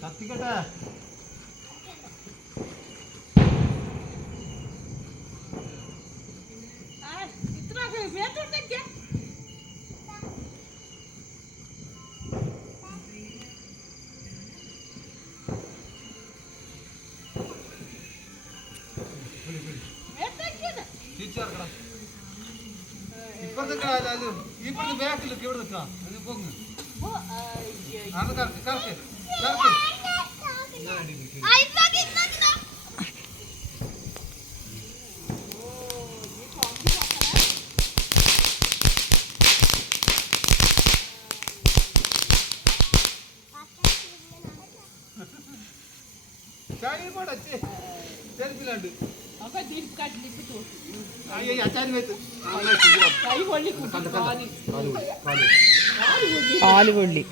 കത്തിക്കട്ടെ. ഇപ്പുറത്ത് ഇപ്പുറത്ത് ബാക്കിലേക്ക് ഇവിടെ നിൽക്കാം. അത് പൊങ്ങ് അത് കറക്ക് കറക്ക് കറക്ക്. ചായ പോട്ടെ ചെരുപ്പിലാണ്ട് കാല് പൊള്ളി